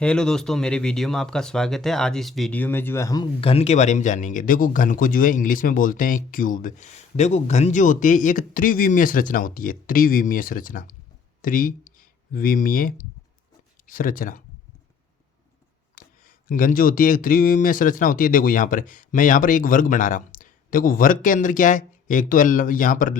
Hello दोस्तों, मेरे video में आपका स्वागत है। आज इस वीडियो में जो है हम घन के बारे में जानेंगे। देखो, घन को जो है इंग्लिश में बोलते हैं क्यूब। देखो, घन जो होती है एक त्रिविमीय संरचना होती है। त्रिविमीय संरचना, त्रिविमीय संरचना। घन जो होती है एक त्रिविमीय संरचना होती है। देखो मैं यहाँ पर एक वर्ग बना रहा हूँ। देखो, वर्ग के अंदर क्या है, एक तो यहाँ पर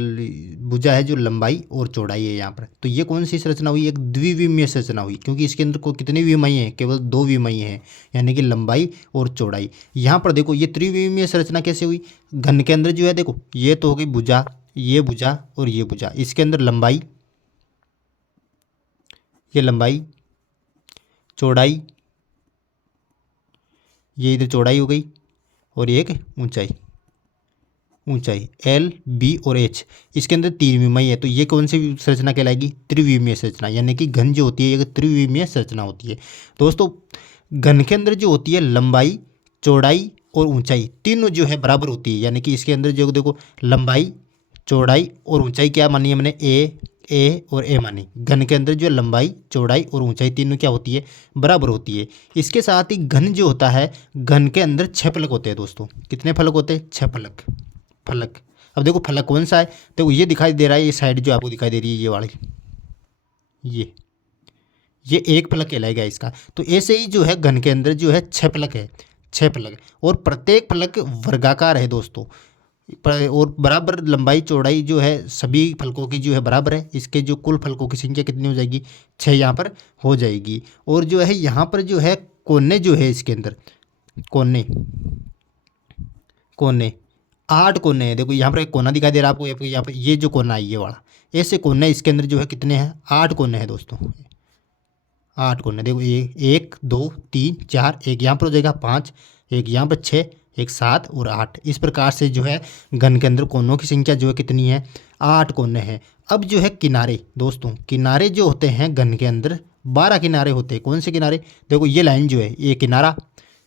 भुजा है जो लंबाई और चौड़ाई है यहाँ पर। तो ये कौन सी संरचना हुई, एक द्विविमीय संरचना हुई, क्योंकि इसके अंदर को कितनी विमयी हैं, केवल दो विमयी हैं, यानी कि लंबाई और चौड़ाई। यहाँ पर देखो ये त्रिविमीय संरचना कैसे हुई। घन के अंदर जो है, देखो ये तो हो गई भुजा, ये भुजा और ये भुजा। इसके अंदर लंबाई, ये लंबाई, चौड़ाई, ये इधर चौड़ाई हो गई, और एक ऊंचाई, ऊंचाई एल बी और एच। इसके अंदर तीन विमयी है। तो ये कौन सी संरचना कहलाएगी, त्रिविमीय संरचना, यानी कि घन जो होती है एक त्रिविमीय संरचना होती है। दोस्तों, घन के अंदर जो होती है लंबाई, चौड़ाई और ऊंचाई तीनों जो है बराबर होती है। यानी कि इसके अंदर जो देखो लंबाई, चौड़ाई और ऊंचाई क्या मानी है मैंने, ए और ए मानी। घन के अंदर जो लंबाई, चौड़ाई और ऊंचाई तीनों क्या होती है, बराबर होती है। इसके साथ ही घन जो होता है, घन के अंदर 6 फलक होते हैं। दोस्तों, कितने फलक होते हैं, 6 फलक। फलक, अब देखो फलक कौन सा है, देखो ये दिखाई दे रहा है, ये साइड जो आपको दिखाई दे रही है, ये वाली, ये एक फलक कहलाएगा इसका। तो ऐसे ही जो है घन के अंदर जो है 6 फलक है, 6 फलक, और प्रत्येक फलक वर्गाकार है दोस्तों। और बराबर लंबाई चौड़ाई जो है सभी फलकों की जो है बराबर है। इसके जो कुल फलकों की संख्या कितनी हो जाएगी, 6 यहाँ पर हो जाएगी। और जो है यहाँ पर जो है कोने जो है इसके अंदर, कोने, कोने 8 कोने हैं। देखो यहाँ पर एक कोना दिखाई दे रहा है आपको, यहाँ पर ये जो कोना है ये वाला, ऐसे कोने इसके अंदर जो है कितने हैं, 8 कोने हैं दोस्तों। 8 कोने, देखो ये 1 2 3 4, एक यहाँ पर हो जाएगा 5, एक यहाँ पर 6, एक 7 और 8। इस प्रकार से जो है घन के अंदर कोनों की संख्या जो है कितनी है, 8 कोने हैं। अब जो है किनारे, दोस्तों किनारे जो होते हैं घन के अंदर 12 किनारे होते हैं। कौन से किनारे, देखो ये लाइन जो है, ये किनारा,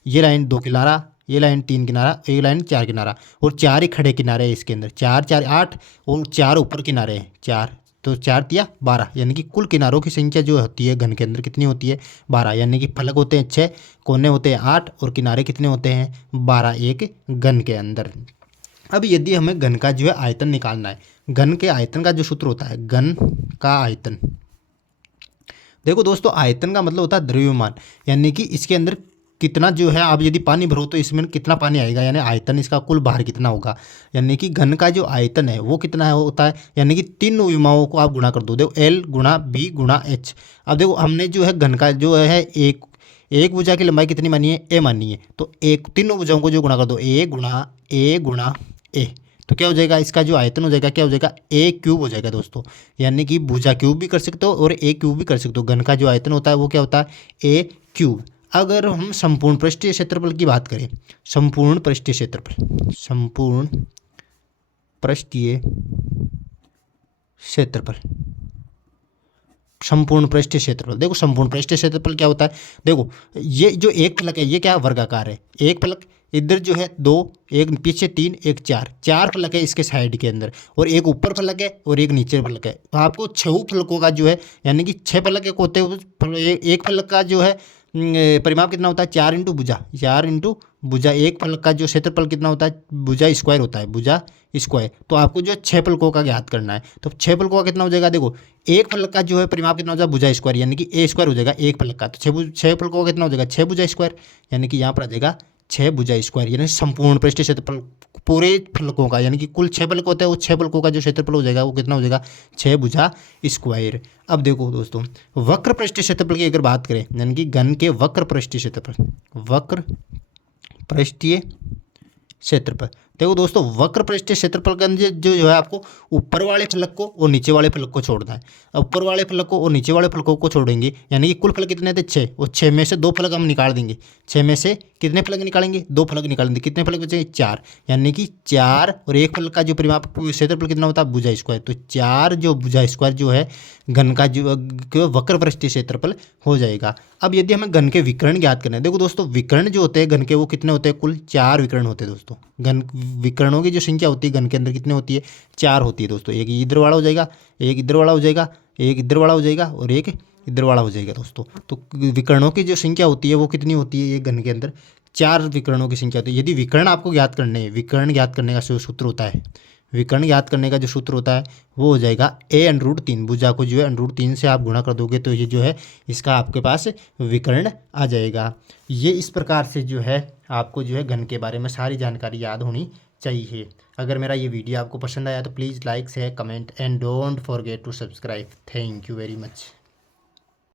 ये लाइन 2 किनारा, ये लाइन 3 किनारा, ये लाइन 4 किनारा, और 4 ही खड़े किनारे हैं इसके अंदर। 4 4 8, और 4 ऊपर किनारे हैं 4, तो 4 तिया 12, यानी कि कुल किनारों की संख्या जो होती है घन के अंदर कितनी होती है, 12। यानी कि फलक होते हैं 6, कोने होते हैं 8, और किनारे कितने होते हैं, 12 एक घन के अंदर। अब यदि हमें घन का जो है आयतन निकालना है, घन के आयतन का जो सूत्र होता है, घन का आयतन, देखो दोस्तों आयतन का मतलब होता है द्रव्यमान, यानी कि इसके अंदर कितना जो है, आप यदि पानी भरो तो इसमें कितना पानी आएगा, यानी आयतन इसका कुल बाहर कितना होगा। यानी कि घन का जो आयतन है वो कितना है होता है, यानी कि तीन विमाओं को आप गुणा कर दो। देखो एल गुणा बी गुणा एच। अब देखो हमने जो है घन का जो है एक एक भुजा की लंबाई कितनी मानी है, ए मानी है। तो एक तीनों भुजाओं को जो गुणा कर दो, ए गुणा ए, तो क्या हो जाएगा, इसका जो आयतन हो जाएगा क्या हो जाएगा, ए क्यूब हो जाएगा दोस्तों। यानी कि भुजा क्यूब भी कर सकते हो और ए क्यूब भी कर सकते हो। घन का जो आयतन होता है वो क्या होता है, ए क्यूब। अगर हम संपूर्ण पृष्ठीय क्षेत्रफल की बात करें, संपूर्ण पृष्ठीय क्षेत्रफल, संपूर्ण पृष्ठीय क्षेत्रफल, संपूर्ण पृष्ठीय क्षेत्रफल, देखो संपूर्ण पृष्ठीय क्षेत्रफल क्या होता है, देखो ये जो एक फलक है ये क्या वर्गाकार है, एक फलक इधर जो है 2, एक पीछे 3, एक 4, 4 फलक है इसके साइड के अंदर, और एक ऊपर फलक है और एक नीचे फलक है। तो आपको 6 फलकों का जो है, यानी कि 6 फलक एक होते हैं, एक फलक का जो है परिमाप कितना होता है, 4 इंटू भुजा, 4 इंटू भुजा। एक फलक का जो क्षेत्रफल कितना होता है, भुजा स्क्वायर होता है, भुजा स्क्वायर। तो आपको जो है 6 फलकों का ज्ञात करना है। तो 6 फलकों का कितना हो जाएगा, देखो एक फलक का जो है परिमाप कितना हो जाएगा, भुजा स्क्वायर, यानी कि ए स्क्वायर हो जाएगा एक फलक का। तो 6 फलकों का कितना हो जाएगा, 6 भुजा स्क्वायर, यानी कि यहाँ पर आ जाएगा 6 भुजा स्क्वायर, यानी संपूर्ण पृष्ठीय क्षेत्रफल पूरे फलकों का, यानी कि कुल 6 फलक होता है, वो 6 फलकों का जो क्षेत्रफल हो जाएगा वो कितना हो जाएगा, 6 भुजा स्क्वायर। अब देखो दोस्तों, वक्र पृष्ठीय क्षेत्रफल की अगर बात करें, यानी कि घन के वक्र पृष्ठीय क्षेत्रफल, वक्र पृष्ठीय क्षेत्रफल, देखो दोस्तों वक्र पृष्ठीय क्षेत्रफल के अंदर जो है आपको ऊपर वाले फलक को और नीचे वाले फलक को छोड़ना है। अब ऊपर वाले फलक को और नीचे वाले फलकों को छोड़ेंगे, यानी कि कुल फलक कितने थे, 6, और 6 में से 2 फलक हम निकाल देंगे। 6 में से कितने फलक निकालेंगे, 2 फलक निकालेंगे, कितने फलक बचेंगे, 4, यानी कि 4, और एक फलक का जो परिमाप क्षेत्रफल कितना होता है, भुजा स्क्वायर। तो 4 जो भुजा स्क्वायर जो है घन का जो वक्र पृष्ठीय क्षेत्रफल हो जाएगा। अब यदि हमें घन के विकर्ण ज्ञात करना है, देखो दोस्तों विकर्ण जो होते हैं घन के वो कितने होते हैं, कुल 4 विकर्ण होते हैं दोस्तों। घन विकर्णों की जो संख्या होती है घन के अंदर कितनी होती है, 4 होती है दोस्तों। एक इधर वाला हो जाएगा, एक इधर वाला हो जाएगा, एक इधर वाला हो जाएगा, और एक इधर वाला हो जाएगा दोस्तों। तो विकर्णों की जो संख्या होती है वो कितनी होती है, एक घन के अंदर 4 विकर्णों की संख्या होती है। यदि विकर्ण आपको ज्ञात करने हैं, विकर्ण ज्ञात करने का जो सूत्र होता है, विकर्ण ज्ञात करने का जो सूत्र होता है वो हो जाएगा a√3। भुजा को जो है √3 से आप गुणा कर दोगे तो ये जो है इसका आपके पास विकर्ण आ जाएगा। ये इस प्रकार से जो है आपको जो है घन के बारे में सारी जानकारी याद होनी चाहिए। अगर मेरा ये वीडियो आपको पसंद आया तो please like share comment and don't forget to subscribe. Thank you very much.